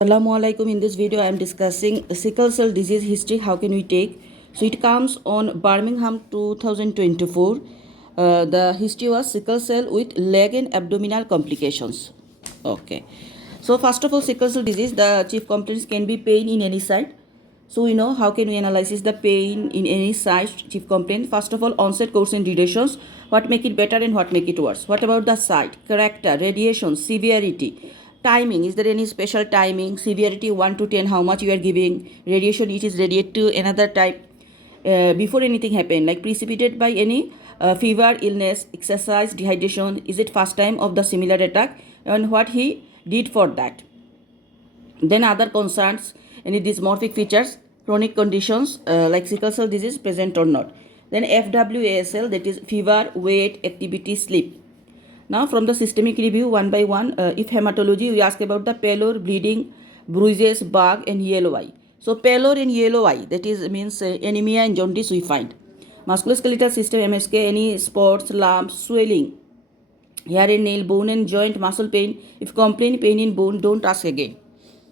Assalamu alaikum. In this video, I am discussing sickle cell disease history. How can we take? So it comes on Birmingham 2024. The history was sickle cell with leg and abdominal complications. Okay. So first of all, sickle cell disease, the chief complaints can be pain in any side. So we know how can we analyze the pain in any side chief complaint. First of all, onset, course and durations. What make it better and what make it worse? What about the site, character, radiation, severity? Timing, is there any special timing? Severity 1 to 10, how much you are giving? Radiation, it is radiate to another type. Before anything happened, like precipitated by any fever, illness, exercise, dehydration, is it first time of the similar attack, and what he did for that. Then other concerns, any dysmorphic features, chronic conditions like sickle cell disease present or not. Then FWASL, that is fever, weight, activity, sleep. Now from the systemic review one by one, if hematology, we ask about the pallor, bleeding, bruises, bug and yellow eye. So pallor and yellow eye, that is means anemia and jaundice we find. Musculoskeletal system MSK, any spots, lumps, swelling, hair and nail, bone and joint, muscle pain. If complain pain in bone, don't ask again.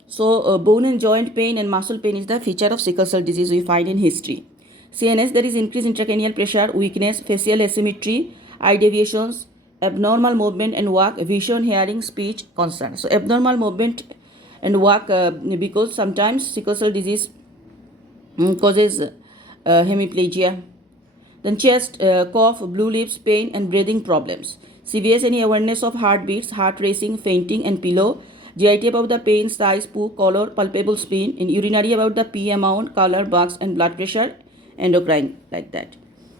So bone and joint pain and muscle pain is the feature of sickle cell disease we find in history. CNS, there is increased intracranial pressure, weakness, facial asymmetry, eye deviations, abnormal movement and walk, vision, hearing, speech, concern. So abnormal movement and walk because sometimes sickle cell disease causes hemiplegia. Then chest, cough, blue lips, pain and breathing problems. CVS, any awareness of heartbeats, heart racing, fainting and pillow. GIT about the pain, size, poo, color, palpable spleen. In urinary about the pee amount, color, bugs and blood pressure, endocrine, like that.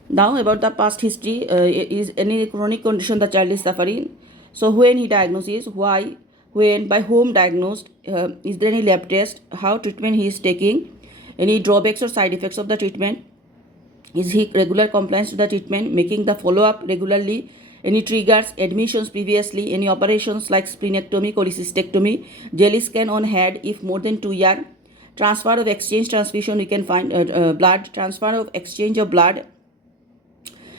Now about the past history, is any chronic condition the child is suffering. So when he diagnosis, why, when, by whom diagnosed, is there any lab test, how treatment he is taking, any drawbacks or side effects of the treatment, is he regular compliance to the treatment, making the follow-up regularly, any triggers, admissions previously, any operations like splenectomy, cholecystectomy, jelly scan on head if more than 2 years, transfer of exchange transfusion, we can find blood, transfer of exchange of blood,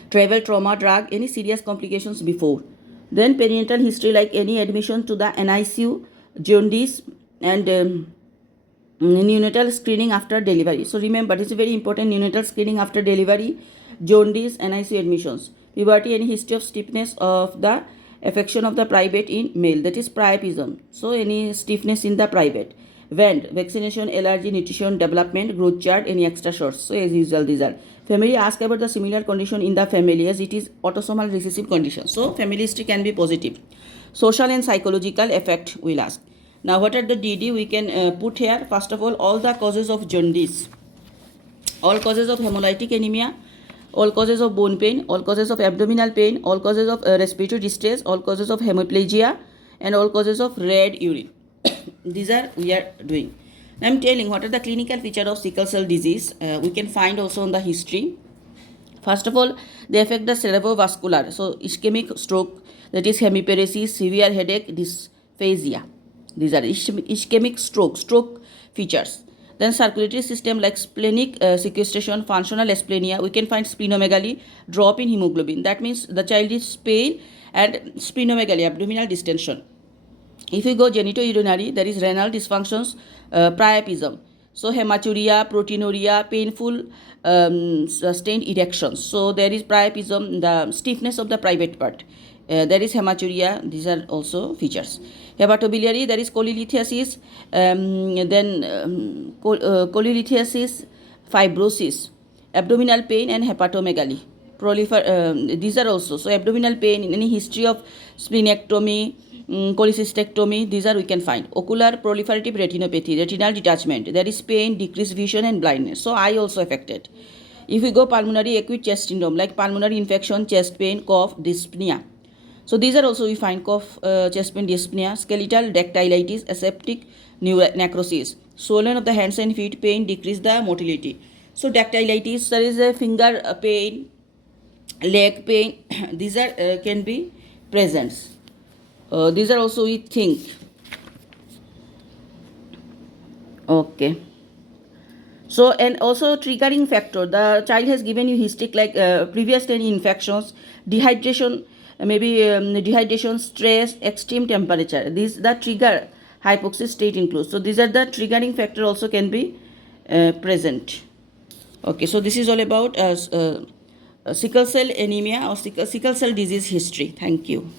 travel, trauma, drug, any serious complications before. Then perinatal history like any admission to the NICU, jaundice and neonatal screening after delivery. So remember, it's very important, neonatal screening after delivery, jaundice, NICU admissions. Puberty, any history of stiffness of the affection of the private in male, that is priapism. So any stiffness in the private. Vent, vaccination, allergy, nutrition, development, growth chart, any extra shorts. So as usual, these are. Family, ask about the similar condition in the family as it is autosomal recessive condition. So family history can be positive. Social and psychological effect will ask. Now what are the DD we can put here? First of all the causes of jaundice, all causes of hemolytic anemia, all causes of bone pain, all causes of abdominal pain, all causes of respiratory distress, all causes of hemiplegia and all causes of red urine. These are we are doing. Now I am telling what are the clinical features of sickle cell disease. We can find also in the history. First of all, they affect the cerebrovascular. So ischemic stroke, that is hemiparesis, severe headache, dysphagia. These are ischemic stroke features. Then circulatory system like splenic sequestration, functional asplenia. We can find splenomegaly, drop in hemoglobin. That means the child is pain and splenomegaly, abdominal distension. If you go genitourinary, there is renal dysfunctions, priapism. So hematuria, proteinuria, painful sustained erections. So there is priapism, the stiffness of the private part. There is hematuria, these are also features. Hepatobiliary, there is cholelithiasis, cholelithiasis, fibrosis, abdominal pain and hepatomegaly. These are also, so abdominal pain, in any history of splenectomy, cholecystectomy, these are we can find. Ocular proliferative retinopathy, retinal detachment, there is pain, decreased vision and blindness. So eye also affected. If we go pulmonary acute chest syndrome like pulmonary infection, chest pain, cough, dyspnea. So these are also we find cough, chest pain, dyspnea, skeletal dactylitis, aseptic necrosis, swollen of the hands and feet, pain, decrease the motility. So dactylitis, there is a finger pain, leg pain, these are can be present. These are also we think. Okay. So and also triggering factor, the child has given you history like previous 10 infections, dehydration, maybe dehydration, stress, extreme temperature. These the trigger hypoxia state includes. So these are the triggering factor also can be present. Okay, so this is all about sickle cell anemia or sickle cell disease history. Thank you.